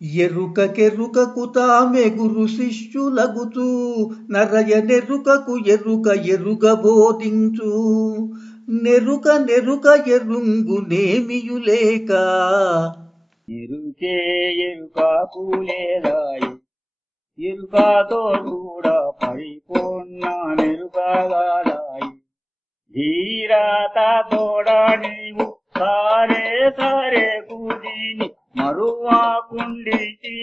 ఎరుకకెరుకకు తామె గురు శిష్యులగుచు నరయ నెరుకకు ఎరుక ఎరుక బోధించు. నెరుక నెరుక ఎరుంగు నేమియులేక ఎరుకే ఎరుకాకు లేదాయి ఎరుకాతో కూడా పడిపోన్న నెరుకగాదాయి ధీరాత తోడా నీవు సారే సారే కూదిని మరువాకుండిని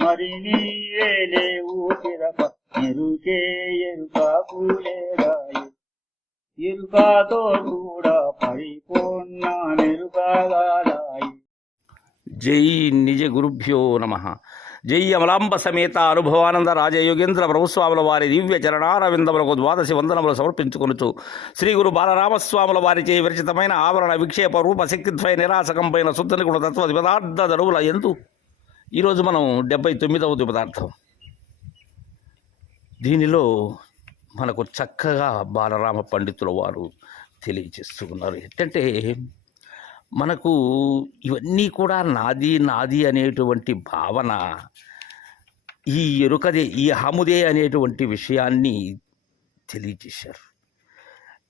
మరి నీవే లేవు తిరప ఎరుకే ఎరుకాకు లేదాయి ఎరుకాతో కూడా పరిపూర్ణ నెరుకగాదాయి జై నిజ గురుభ్యో నమ. జై అమలాంబ సమేత అనుభవానంద రాజయోగేంద్ర ప్రభుస్వాముల వారి దివ్య చరణారవిందములకు ద్వాదశి వందనములు సమర్పించుకొనుచు. శ్రీ గురు బాలరామస్వాముల వారిచే విరచితమైన ఆవరణ విక్షేప రూప శక్తిద్వయ నిరాశకంపైన శుద్ధని గుణ తత్వ పదార్థ దరువుల ఎందు. ఈరోజు మనం డెబ్బై తొమ్మిదవ పదార్థం దీనిలో మనకు చక్కగా బాలరామ పండితుల వారు తెలియజేస్తూ ఉన్నారు. ఏంటంటే మనకు ఇవన్నీ కూడా నాది నాది అనేటువంటి భావన ఈ ఎరుకదే ఈ హముదే అనేటువంటి విషయాన్ని తెలియజేశారు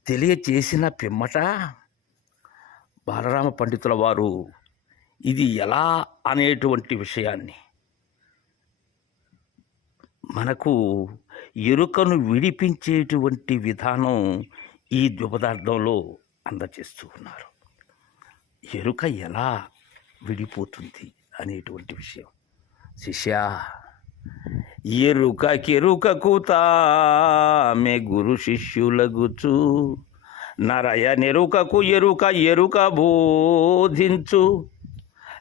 తెలియచేసిన పిమ్మట బాలరామ పండితుల వారు ఇది ఎలా అనేటువంటి విషయాన్ని మనకు ఎరుకను విడిపించేటువంటి విధానం ఈ ద్విపదార్థంలో అందచేస్తూ ఉన్నారు. ఎరుక ఎలా విడిపోతుంది అనేటువంటి విషయం. శిష్య ఎరుకకెరుకకు తామె గురు శిష్యులగుచు. నరయ నెరుకకు ఎరుక ఎరుక బోధించు.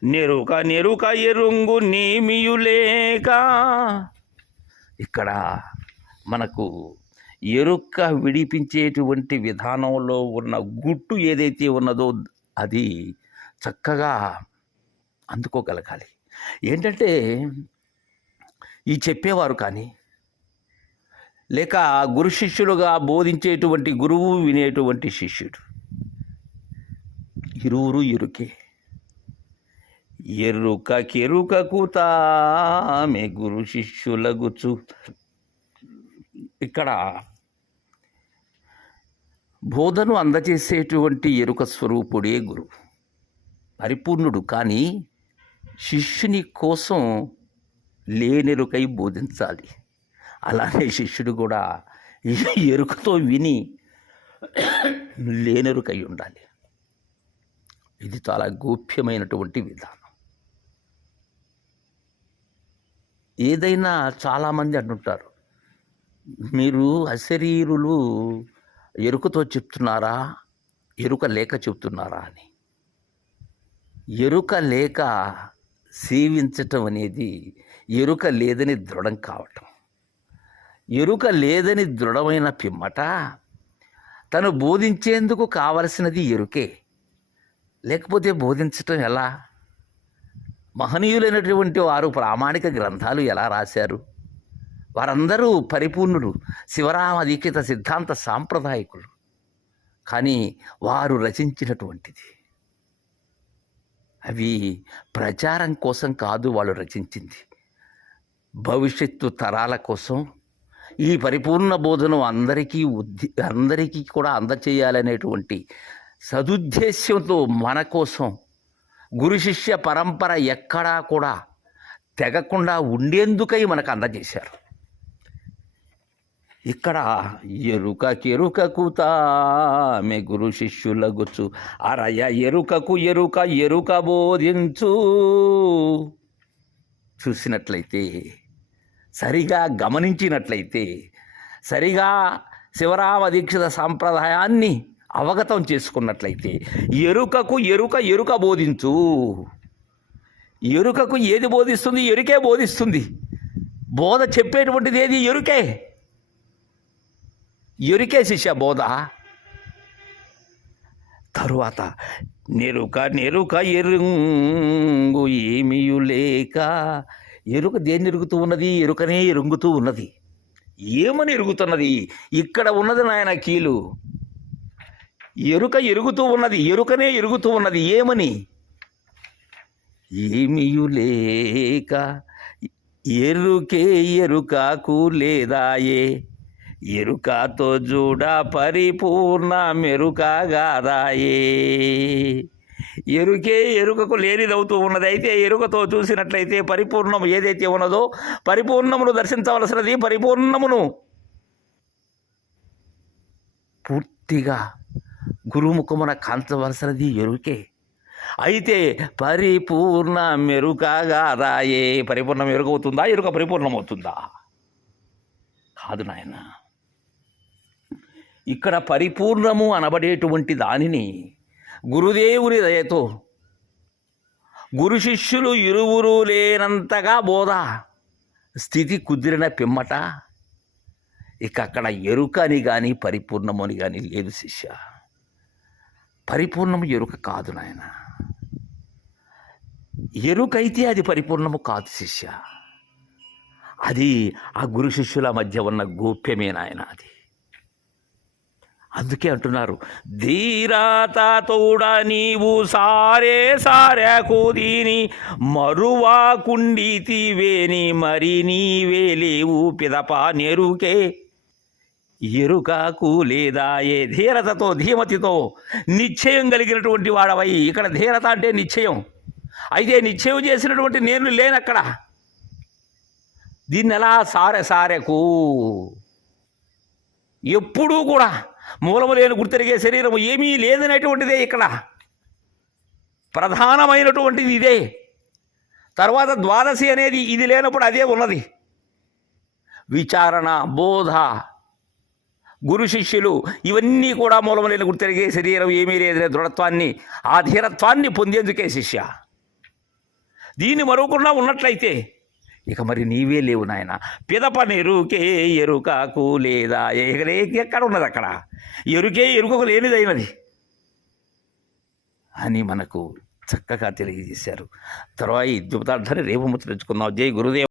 నెరుక నెరుక ఎరుంగు నేమియులేక. ఇక్కడ మనకు ఎరుక విడిపించేటువంటి విధానంలో ఉన్న గుట్టు ఏదైతే ఉన్నదో అది చక్కగా అందుకోగలగాలి. ఏంటంటే ఈ చెప్పేవారు కానీ లేక గురు శిష్యులుగా బోధించేటువంటి గురువు వినేటువంటి శిష్యుడు ఇరువురు ఇరుకే. ఎరుక కెరుకకు తామె గురు శిష్యులగుచు. ఇక్కడ బోధను అందజేసేటువంటి ఎరుక స్వరూపుడే గురువు. పరిపూర్ణుడు. కానీ శిష్యుని కోసం లేనెరుకై బోధించాలి. అలానే శిష్యుడు కూడా ఈ ఎరుకతో విని లేనెరుకై ఉండాలి. ఇది చాలా గోప్యమైనటువంటి విధానం. ఏదైనా చాలామంది అంటుంటారు మీరు అశరీరులు ఎరుకతో చెప్తున్నారా? ఎరుక లేక చెప్తున్నారా? అని. ఎరుక లేక సేవించటం అనేది ఎరుక లేదని దృఢం కావటం. ఎరుక లేదని దృఢమైన పిమ్మట తను బోధించేందుకు కావలసినది ఎరుకే. లేకపోతే బోధించటం ఎలా? మహనీయులైనటువంటి వారు ప్రామాణిక గ్రంథాలు ఎలా రాశారు? వారందరూ పరిపూర్ణులు శివరామ దీక్షిత సిద్ధాంత సాంప్రదాయకులు. కానీ వారు రచించినటువంటిది అవి ప్రచారం కోసం కాదు వాళ్ళు రచించింది. భవిష్యత్తు తరాల కోసం ఈ పరిపూర్ణ బోధను అందరికీ ఉద్ది అందరికీ కూడా అందచేయాలనేటువంటి సదుద్దేశ్యంతో మన కోసం గురు శిష్య పరంపర ఎక్కడా కూడా తెగకుండా ఉండేందుకై మనకు అందజేశారు. ఇక్కడ ఎరుక ఎరుకకు తామె గురు శిష్యులగుచు. అరయ ఎరుకకు ఎరుక ఎరుక బోధించు. చూసినట్లయితే సరిగా గమనించినట్లయితే సరిగా శివరామ దీక్షిత సాంప్రదాయాన్ని అవగతం చేసుకున్నట్లయితే ఎరుకకు ఎరుక ఎరుక బోధించు. ఎరుకకు ఏది బోధిస్తుంది? ఎరుకే బోధిస్తుంది. బోధ చెప్పేటువంటిది ఏది? ఎరుకే. ఎరుకే శిష్య బోధ? తరువాత నెరుక నెరుక ఎరుంగు ఏమియు లేక ఎరుక దేన్ని ఎరుగుతూ ఉన్నది? ఎరుకనే ఎరుంగుతూ ఉన్నది. ఏమని ఎరుగుతున్నది? ఇక్కడ ఉన్నది నాయన కీలు. ఎరుక ఎరుగుతూ ఉన్నది ఎరుకనే ఎరుగుతూ ఉన్నది. ఏమని? ఏమియు లేక ఎరుకే ఎరుకాకు లేదాయే. ఎరుకతో చూడ పరిపూర్ణ మెరుకగాదాయే ఎరుకే ఎరుకకు లేనిదవుతూ ఉన్నది. అయితే ఎరుకతో చూసినట్లయితే పరిపూర్ణం ఏదైతే ఉన్నదో పరిపూర్ణమును దర్శించవలసినది పరిపూర్ణమును. పూర్తిగా గురుముఖమున కాంచవలసినది ఎరుకే. అయితే పరిపూర్ణ మెరుకగా రాయే. పరిపూర్ణం ఎరుకవుతుందా? ఎరుక పరిపూర్ణమవుతుందా? కాదు నాయన. ఇక్కడ పరిపూర్ణము అనబడేటువంటి దానిని గురుదేవుని దయతో గురు శిష్యులు ఇరువురు లేనంతగా బోధ స్థితి కుదిరిన పిమ్మట ఇక అక్కడ ఎరుక అని కానీ పరిపూర్ణము అని కానీ లేదు శిష్య. పరిపూర్ణము ఎరుక కాదు నాయన. ఎరుకైతే అది పరిపూర్ణము కాదు శిష్య. అది ఆ గురు శిష్యుల మధ్య ఉన్న గోప్యమే నాయన అది. అందుకే అంటున్నారు ధీరాత తోడ నీవు సారే సారే కూదీని మరువా కుండితివేని మరి నీవే లేవు పిదపా నెరుకే. ఎరుకాకు లేదా ఏ ధీరతతో ధీమతితో నిశ్చయం కలిగినటువంటి వాడవై. ఇక్కడ ధీరత అంటే నిశ్చయం. అయితే నిశ్చయం చేసినటువంటి నేను లేనక్కడ. దీన్ని ఎలా సారె సారెకు? ఎప్పుడూ కూడా మూలము లేని గుర్తెరిగే శరీరం ఏమీ లేదనేటువంటిదే ఇక్కడ. ప్రధానమైనటువంటిది ఇదే. తర్వాత ద్వాదశి అనేది ఇది లేనప్పుడు అదే ఉన్నది. విచారణ బోధ గురు శిష్యులు ఇవన్నీ కూడా మూలము లేని గుర్తెరిగే శరీరం ఏమీ లేదనే దృఢత్వాన్ని ఆ ధీరత్వాన్ని పొందేందుకే శిష్య. దీన్ని మరొకకుండా ఉన్నట్లయితే ఇక మరి నీవే లేవు నాయన. పిదప నెరుకే ఎరుకాకు లేదా ఎక్కడ ఉన్నది అక్కడ? ఎరుకే ఎరుకకు లేనిదైనది అని మనకు చక్కగా తెలియజేశారు. తర్వాత ఈ ద్విపదార్థాన్ని రేపు ముచ్చరించుకుందాం జై గురుదేవ్.